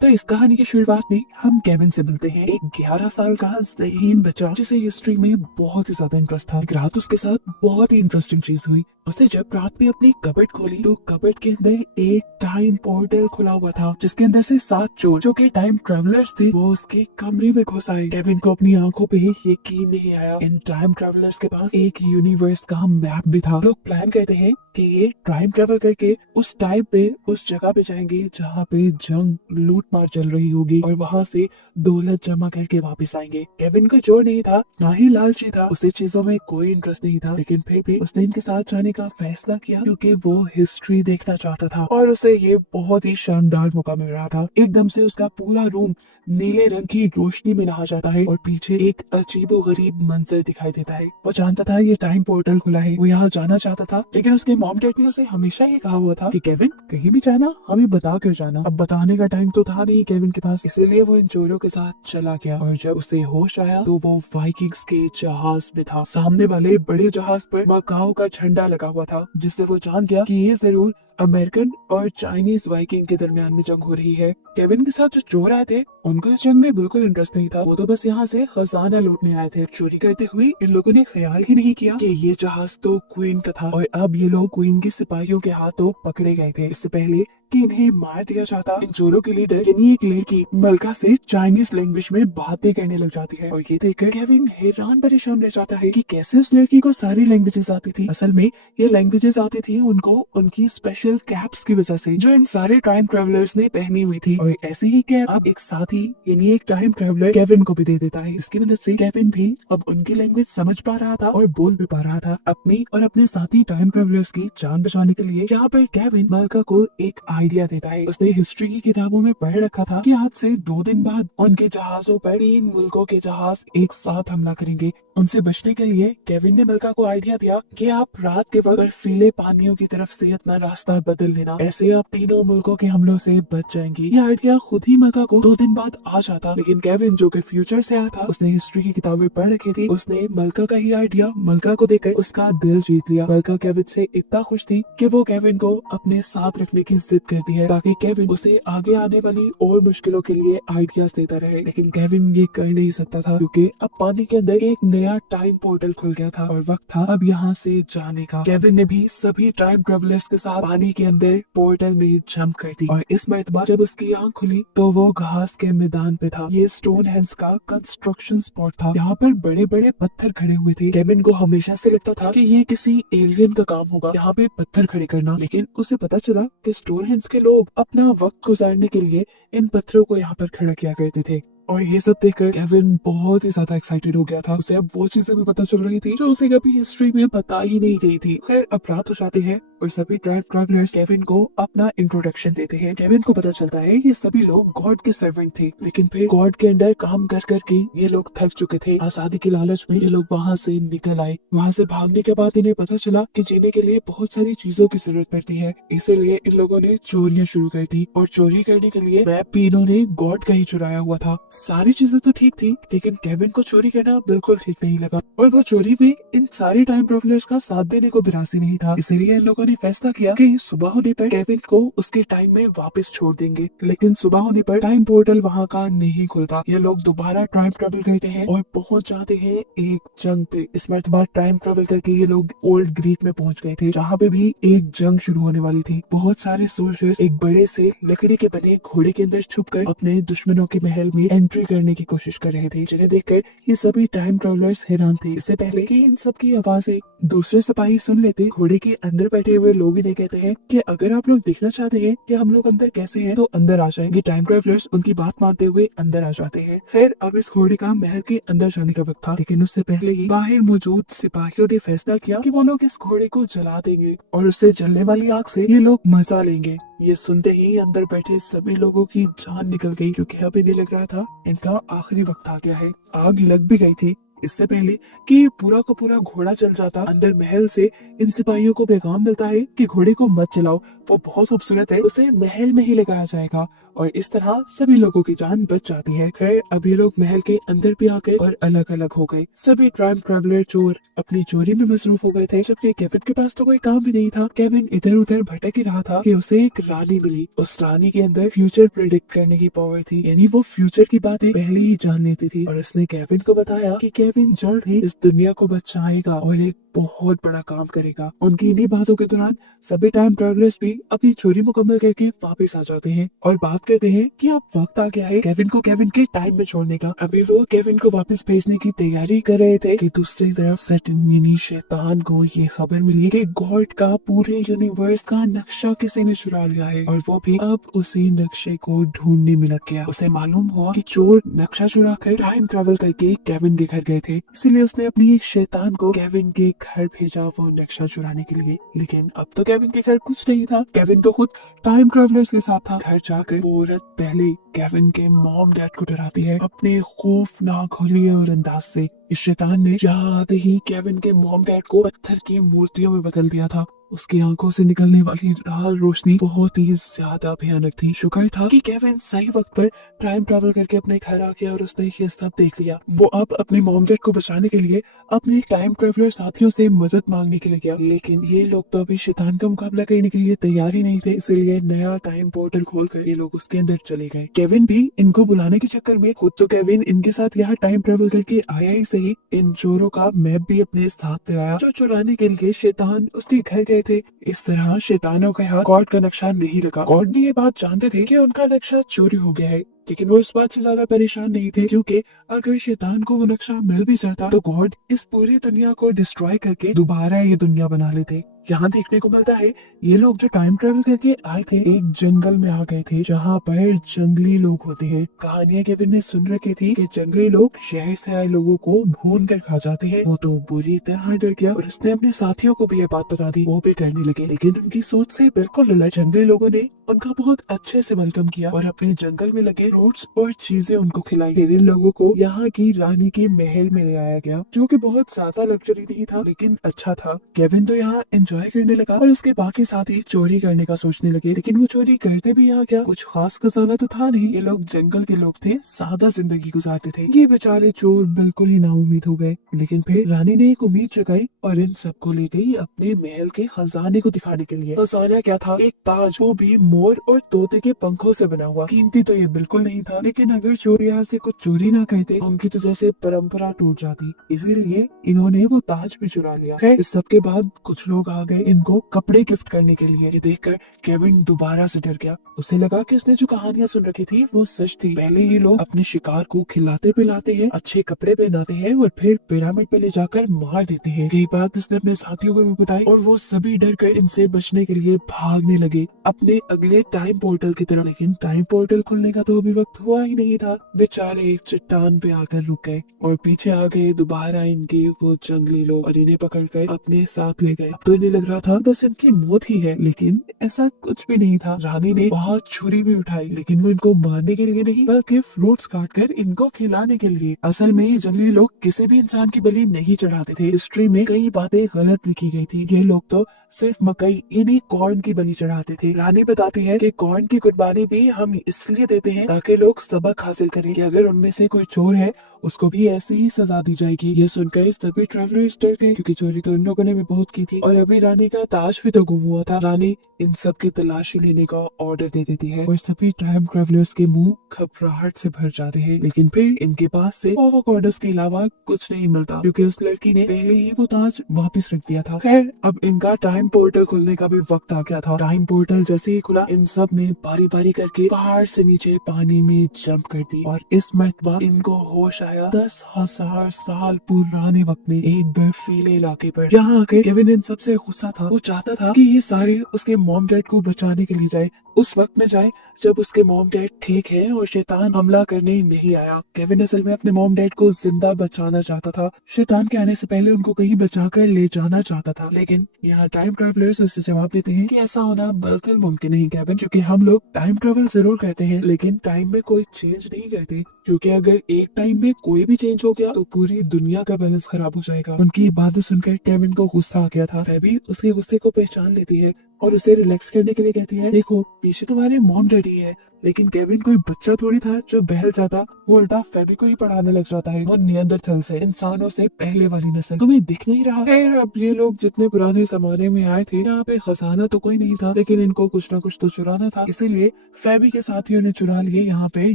तो इस कहानी की शुरुआत में हम केविन से मिलते हैं, एक 11 साल का ज़हीन बच्चा जिसे हिस्ट्री में बहुत ही ज्यादा इंटरेस्ट था। एक रात उसके साथ बहुत ही इंटरेस्टिंग चीज हुई। उसने जब रात में अपनी कबर्ड खोली तो कबर्ड के अंदर एक टाइम पोर्टल खुला हुआ था, जिसके अंदर से 7 चोर जो कि टाइम ट्रेवलर्स थे वो उसके कमरे में घुस आए। केविन को अपनी आंखों पे यकीन नहीं आया। इन टाइम ट्रेवलर्स के पास एक यूनिवर्स का मैप भी था। लोग प्लान करते हैं कि ये टाइम ट्रेवल करके उस टाइम पे उस जगह पे जाएंगे जहाँ पे जंग लूट मार चल रही होगी और वहाँ से दौलत जमा करके वापस आएंगे। केविन को जो नहीं था ना ही लालची था, उसे चीजों में कोई इंटरेस्ट नहीं था, लेकिन फिर भी उसने इनके साथ जाने का फैसला किया क्योंकि वो हिस्ट्री देखना चाहता था और उसे ये बहुत ही शानदार मौका मिल रहा था। एकदम से उसका पूरा रूम नीले रंग की रोशनी में नहा जाता है और पीछे एक अजीबो गरीब मंजर दिखाई देता है। वो जानता था ये टाइम पोर्टल खुला है, वो यहाँ जाना चाहता था, लेकिन उसके मॉम डैड ने उसे हमेशा ये कहा हुआ था कि केविन कहीं भी जाना हमें बता कर जाना। अब बताने का टाइम तो था नहीं केविन के पास, इसीलिए वो इन चोरों के साथ चला गया और जब उसे होश आया तो वो वाइकिंग्स के जहाज में था। सामने वाले बड़े जहाज पर मकाओ का झंडा लगा हुआ था, जिससे वो जान गया कि ये जरूर अमेरिकन और चाइनीज वाइकिंग के दरमियान में जंग हो रही है। केविन के साथ जो चोर आए थे उनको इस जंग में बिल्कुल इंटरेस्ट नहीं था, वो तो बस यहाँ से खजाना लूटने आए थे। चोरी करते हुए इन लोगों ने ख्याल ही नहीं किया कि ये जहाज तो क्वीन का था और अब ये लोग क्वीन की सिपाहियों के हाथों पकड़े गए थे। इससे पहले कि इन्हें मार दिया जाता, इन चोरों के लीडर यानी एक लड़की मलका से चाइनीज लैंग्वेज में बातें करने लग जाती है और ये देखकर केविन हैरान परेशान रह जाता है कि कैसे उस लड़की को सारी लैंग्वेजेस आती थी। असल में ये लैंग्वेजेस आती थी उनको उनकी स्पेशल कैप्स की वजह से जो इन सारे टाइम ट्रेवलर्स ने पहनी हुई थी, और ऐसी ही कैप अब एक साथी यानी एक टाइम ट्रेवलर केविन को भी दे देता है। इसकी वजह से केविन भी अब उनकी लैंग्वेज समझ पा रहा था और बोल भी पा रहा था। अपनी और अपने साथी टाइम ट्रेवलर्स की जान बचाने के लिए यहाँ पर केविन मलका को एक आइडिया देता है। उसने हिस्ट्री की किताबों में पढ़ रखा था कि आज से 2 दिन बाद उनके जहाजों पर 3 मुल्कों के जहाज एक साथ हमला करेंगे। उनसे बचने के लिए केविन ने मलका को आइडिया दिया कि आप रात के वक्त बर्फीले पानियों की तरफ से अपना रास्ता बदल लेना, ऐसे आप तीनों मुल्कों के हमलों से बच जाएंगी। ये आइडिया खुद ही मलका को 2 दिन बाद आ जाता, लेकिन केविन जो कि फ्यूचर से आया था, उसने हिस्ट्री की किताबें पढ़ रखी थी, उसने मलका का ही आइडिया मलका को देकर उसका दिल जीत लिया। मलका केविन से इतना खुश थी कि वो केविन को अपने साथ रखने की जिद करती है ताकि केविन उसे आगे आने वाली और मुश्किलों के लिए आइडियाज देता रहे, लेकिन केविन ये कर नहीं सकता था क्योंकि अब पानी के अंदर एक नया टाइम पोर्टल खुल गया था और वक्त था अब यहाँ से जाने का। केविन ने भी सभी टाइम ट्रेवलर्स के साथ पानी के अंदर पोर्टल में जंप कर दी और इस मरतबा जब उसकी आंख खुली तो वो घास के मैदान पे था। ये स्टोन हेंस का कंस्ट्रक्शन स्पॉट था, यहाँ पर बड़े बड़े पत्थर खड़े हुए थे। केविन को हमेशा से लगता था कि ये किसी एलियन का काम होगा यहाँ पे पत्थर खड़े करना, लेकिन उसे पता चला कि स्टोन हेंस के लोग अपना वक्त गुजारने के लिए इन पत्थरों को यहाँ पर खड़ा किया करते थे। और ये सब देखकर केविन बहुत ही ज्यादा एक्साइटेड हो गया था। उसे अब वो चीजें भी पता चल रही थी जो उसे कभी हिस्ट्री में पता ही नहीं गई थी। खैर अब रात हो जाती है और सभी टाइम ट्रैवलर्स केविन को अपना इंट्रोडक्शन देते हैं। केविन को पता चलता है ये सभी लोग गॉड के सर्वेंट थे, लेकिन फिर गॉड के अंडर काम कर करके ये लोग थक चुके थे। आजादी के लालच में ये लोग वहाँ से निकल आए। वहाँ से भागने के बाद इन्हें पता चला कि जीने के लिए बहुत सारी चीजों की जरूरत पड़ती है, इसीलिए इन लोगों ने चोरियां शुरू कर दी और चोरी करने के लिए मैप भी इन्होंने गॉड का ही चुराया हुआ था। सारी चीजें तो ठीक थी, लेकिन केविन को चोरी करना बिल्कुल ठीक नहीं लगा और वो चोरी में इन सारे टाइम ट्रेवलर्स का साथ देने को भी राजी नहीं था। इसीलिए इन लोगों ने फैसला किया कि सुबह होने पर केविन को उसके टाइम में वापस छोड़ देंगे, लेकिन सुबह होने पर टाइम पोर्टल वहाँ का नहीं खुलता। ये लोग दोबारा टाइम ट्रेवल करते हैं और पहुंच जाते हैं एक जंग पे। इस मरतबा टाइम ट्रेवल करके ये लोग ओल्ड ग्रीक में पहुंच गए थे, जहाँ पे भी एक जंग शुरू होने वाली थी। बहुत सारे सोल्जर्स एक बड़े से लकड़ी के बने घोड़े के अंदर छुपकर अपने दुश्मनों के महल में एंट्री करने की कोशिश कर रहे थे, जिन्हें देखकर ये सभी टाइम ट्रेवलर्स हैरान थे। इससे पहले कि इन सब की आवाजें दूसरे सिपाही सुन लेते, घोड़े के अंदर बैठे हुए लोग इन्हें कहते हैं कि अगर आप लोग देखना चाहते हैं कि हम लोग अंदर कैसे हैं तो अंदर आ जाएंगे। टाइम ट्रेवलर्स उनकी बात मानते हुए अंदर आ जाते हैं। खैर अब इस घोड़े का महल के अंदर जाने का वक्त था, लेकिन उससे पहले ही बाहर मौजूद सिपाहियों ने फैसला किया कि वो लोग इस घोड़े को जला देंगे और उससे जलने वाली आग से ये लोग मजा लेंगे। ये सुनते ही अंदर बैठे सभी लोगों की जान निकल गई, क्योंकि अब इन्हें लग रहा था इनका आखिरी वक्त आ गया है। आग लग भी गई थी। इससे पहले कि पूरा का पूरा घोड़ा चल जाता, अंदर महल से इन सिपाहियों को पैगाम मिलता है कि घोड़े को मत चलाओ, वो बहुत खूबसूरत है, उसे महल में ही लगाया जाएगा और इस तरह सभी लोगों की जान बच जाती है। खैर अब ये लोग महल के अंदर भी आ गए और अलग अलग हो गए। सभी टाइम ट्रैवलर चोर अपनी चोरी में मसरूफ हो गए थे, जबकि केविन के पास तो कोई काम भी नहीं था। केविन इधर उधर भटक ही रहा था कि उसे एक रानी मिली। उस रानी के अंदर फ्यूचर प्रेडिक्ट करने की पावर थी, यानी वो फ्यूचर की बातें पहले ही जान लेती थी। और उसने केविन को बताया कि केविन जल्द ही इस दुनिया को बचाएगा और एक बहुत बड़ा काम करेगा। उनकी इन्हीं बातों के दौरान सभी टाइम ट्रैवलर्स भी अपनी चोरी मुकम्मल करके वापस आ जाते हैं और बात करते हैं कि अब वक्त आ गया है केविन को केविन के टाइम में छोड़ने का। अभी वो केविन को वापस भेजने की तैयारी कर रहे थे कि दूसरी तरफ सैटन यानी शैतान को ये खबर मिली कि गॉड का पूरे यूनिवर्स का नक्शा किसी ने चुरा लिया है और वो भी अब उसी नक्शे को ढूंढने में लग गया। उसे मालूम हुआ कि चोर नक्शा चुरा कर टाइम ट्रैवल करके केविन के घर गए थे, इसीलिए उसने अपनी एक शैतान को केविन के घर भेजा वो नक्शा चुराने के लिए। लेकिन अब तो केविन के घर कुछ नहीं था, केविन तो खुद टाइम ट्रैवलर्स के साथ था। घर जाकर वो औरत पहले केविन के मॉम डैड को डराती है अपने खौफनाक होलिये और अंदाज से। इस शैतान ने यहाँ आते ही केविन के मॉम डैड को पत्थर की मूर्तियों में बदल दिया था। उसकी आंखों से निकलने वाली लाल रोशनी बहुत ही ज्यादा भयानक थी। शुक्र था कि केविन सही वक्त पर टाइम ट्रैवल करके अपने घर आ गया और उसने ये सब देख लिया। वो अब अपने मॉम डैड को बचाने के लिए अपने टाइम ट्रैवलर साथियों से मदद मांगने के लिए गया, लेकिन ये लोग तो अभी शैतान का मुकाबला करने के लिए तैयार ही नहीं थे, इसलिए नया टाइम पोर्टल खोलकर ये लोग उसके अंदर चले गए। केविन भी इनको बुलाने के चक्कर में खुद तो केविन इनके साथ यहाँ टाइम ट्रैवल करके आया ही सही, इन चोरों का मैप भी अपने साथ ले आया जो चुराने के लिए शैतान उसके घर गए थे। इस तरह शैतानों के हाथ गॉड का नक्शा नहीं लगा। गॉड भी ये बात जानते थे कि उनका नक्शा चोरी हो गया है, लेकिन वो इस बात से ज्यादा परेशान नहीं थे, क्योंकि अगर शैतान को वो नक्शा मिल भी जाता तो गॉड इस पूरी दुनिया को डिस्ट्रॉय करके दोबारा ये दुनिया बना लेते। यहाँ देखने को मिलता है ये लोग जो टाइम ट्रेवल करके आए थे एक जंगल में आ गए थे जहाँ पर जंगली लोग होते हैं। कहानियां केविन ने सुन रखी थी कि जंगली लोग शहर से आए लोगों को भून कर खा जाते हैं। वो तो बुरी तरह डर गया और उसने अपने साथियों को भी ये बात बता दी, वो भी डरने लगे। लेकिन उनकी सोच से बिल्कुल उलट, जंगली लोगों ने उनका बहुत अच्छे से वेलकम किया और अपने जंगल में लगे फ्रूट्स और चीजें उनको खिलाई। फिर इन लोगों को यहाँ की रानी के महल में ले आया गया, जो कि बहुत ज्यादा लग्जरी नहीं था लेकिन अच्छा था। केविन तो यहाँ एंजॉय करने लगा और उसके बाकी साथी चोरी करने का सोचने लगे, लेकिन वो चोरी करते भी यहाँ क्या, कुछ खास खजाना तो था नहीं। ये लोग जंगल के लोग थे, सादा जिंदगी गुजारते थे। ये बेचारे चोर बिल्कुल ही नाउम्मीद हो गए। लेकिन फिर रानी ने एक उम्मीद जगाई और इन सबको ले गई अपने महल के खजाने को दिखाने के लिए। खजाना क्या था, एक ताज, वो भी मोर और तोते के पंखों से बना हुआ। कीमती तो ये बिल्कुल नहीं था, लेकिन अगर चोर यहाँ से कुछ चोरी ना करते उनकी तो जैसे परंपरा टूट जाती, इसीलिए इन्होंने वो ताज भी चुरा लिया। खैर इस सब के बाद कुछ लोग आ गए इनको कपड़े गिफ्ट करने के लिए। ये देखकर केविन दोबारा से डर गया। उसे लगा कि उसने जो कहानियां सुन रखी थी वो सच थी। पहले ये लोग अपने शिकार को खिलाते पिलाते हैं, अच्छे कपड़े पहनाते हैं और फिर पिरामिड पे ले जाकर मार देते हैं। यही बात इसने अपने साथियों को भी बताई और वो सभी डर कर इनसे बचने के लिए भागने लगे अपने अगले टाइम पोर्टल की तरफ। लेकिन टाइम पोर्टल खुलने का तो अभी वक्त हुआ ही नहीं था। बेचारे एक चट्टान पे आकर रुक गए और पीछे आ गए दोबारा इनके वो जंगली लोग और इन्हें पकड़ कर अपने साथ ले गए। अब तो इन्हें लग रहा था बस इनकी मौत ही है, लेकिन ऐसा कुछ भी नहीं था। रानी ने वहाँ छुरी भी उठाई, लेकिन वो इनको मारने के लिए नहीं बल्कि फ्रूट्स काट कर इनको खिलाने के लिए। असल में ये जंगली लोग किसी भी इंसान की बलि नहीं चढ़ाते थे। हिस्ट्री में कई बातें गलत लिखी गई थी। ये लोग तो सिर्फ मकई यानी कॉर्न की बलि चढ़ाते थे। रानी बताती है कि कॉर्न की कुर्बानी भी हम इसलिए देते हैं ताकि लोग सबक हासिल करें कि अगर उनमें से कोई चोर है उसको भी ऐसी ही सजा दी जाएगी। ये सुनकर सभी ट्रैवलर्स डर गए, क्योंकि चोरी तो इन लोगों ने भी बहुत की थी और अभी रानी का ताज भी तो गुम हुआ था। रानी इन सब की तलाशी लेने का ऑर्डर दे देती है और सभी टाइम ट्रैवलर्स के मुंह घबराहट से भर जाते हैं। लेकिन फिर इनके पास से एवोकाडोस के अलावा कुछ नहीं मिलता, क्योंकि उस लड़की ने पहले ही वो ताज वापस रख दिया था। खैर अब इनका टाइम पोर्टल खुलने का भी वक्त आ गया था। टाइम पोर्टल जैसे ही खुला इन सब ने बारी बारी करके पहाड़ से नीचे पानी में जंप कर दी और इस मर्तबा इनको होश आया 10,000 साल पुराने वक्त में एक बर्फीले इलाके पर। यहाँ आके केविन इन सबसे गुस्सा था। वो चाहता था कि ये सारे उसके मॉम डैड को बचाने के लिए जाए, उस वक्त में जाए जब उसके मॉम डैड ठीक है और शैतान हमला करने नहीं आया। केविन असल में अपने मॉम डैड को जिंदा बचाना चाहता था, शैतान के आने से पहले उनको कहीं बचाकर ले जाना चाहता था। लेकिन यहाँ टाइम ट्रैवलर्स उससे जवाब देते हैं कि ऐसा होना बिल्कुल मुमकिन नहीं केविन, क्योंकि हम लोग टाइम ट्रैवल जरूर करते हैं लेकिन टाइम में कोई चेंज नहीं करते, क्योंकि अगर एक टाइम में कोई भी चेंज हो गया तो पूरी दुनिया का बैलेंस खराब हो जाएगा। उनकी बातें सुनकर केविन को गुस्सा आ गया था। वह भी उसके गुस्से को पहचान लेती है और उसे रिलैक्स करने के लिए कहती है, देखो पीछे तुम्हारे मॉम डैडी है, लेकिन केविन कोई बच्चा थोड़ी था जो बहल जाता, वो उल्टा फेबी को ही पढ़ाने लग जाता है। वो नियंदरथल से, इंसानों से पहले वाली नस्ल, तुम्हें दिख नहीं रहा? खैर, अब ये लोग जितने पुराने जमाने में आए थे, यहाँ पे खजाना तो कोई नहीं था, लेकिन इनको कुछ ना कुछ तो चुराना था। इसीलिए फेबी के साथियों ने चुरा लिए यहाँ पे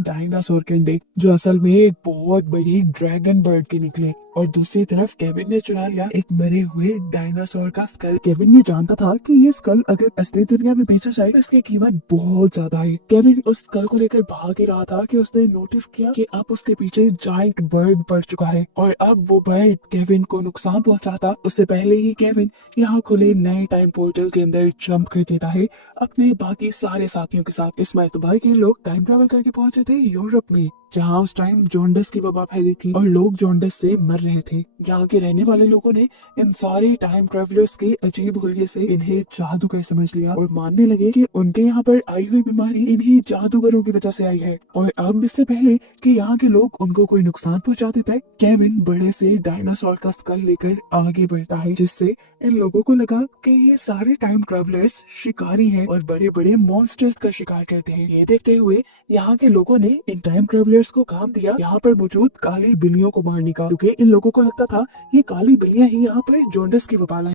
डायनासोर के अंडे, जो असल में एक बहुत बड़ी ड्रैगन बर्ड के निकले। और दूसरी तरफ केविन ने चुरा लिया एक मरे हुए डायनासोर का स्कल। केविन ये जानता था कि ये स्कल अगर असली दुनिया में बेचा जाए तो इसकी कीमत बहुत ज्यादा है। केविन उस स्कल को लेकर भाग ही रहा था कि उसने नोटिस किया कि अब उसके पीछे जायंट बर्ड पड़ चुका है, और अब वो बर्ड केविन को नुकसान पहुंचाता उससे पहले ही केविन यहाँ खुले नए टाइम पोर्टल के अंदर जंप कर देता है अपने बाकी सारे साथियों के साथ। इस मर्तबा के लोग टाइम ट्रेवल करके पहुंचे थे यूरोप में, जहाँ उस टाइम जॉन्डिस की वबा फैली थी और लोग जॉन्डिस से मर रहे थे। यहाँ के रहने वाले लोगों ने इन सारे टाइम ट्रेवलर्स के अजीब हुलिये से इन्हें जादूगर समझ लिया और मानने लगे कि उनके यहाँ पर आई हुई बीमारी इन्हीं जादूगरों की वजह से आई है। और अब इससे पहले कि यहाँ के लोग उनको कोई नुकसान पहुंचा देते हैं, केविन बड़े से डायनासोर का स्कल लेकर आगे बढ़ता है, जिससे इन लोगों को लगा कि ये सारे टाइम ट्रेवलर्स शिकारी हैं और बड़े बड़े मॉन्स्टर्स का शिकार करते हैं। ये देखते हुए यहाँ के लोगों ने इन टाइम ट्रेवलर्स को काम दिया यहाँ पर मौजूद काली बिल्लियों को मारने का, क्योंकि इन लोगों को लगता था ये काली बिल्लियां ही यहाँ पर जॉन्डिस की वबा लाएं।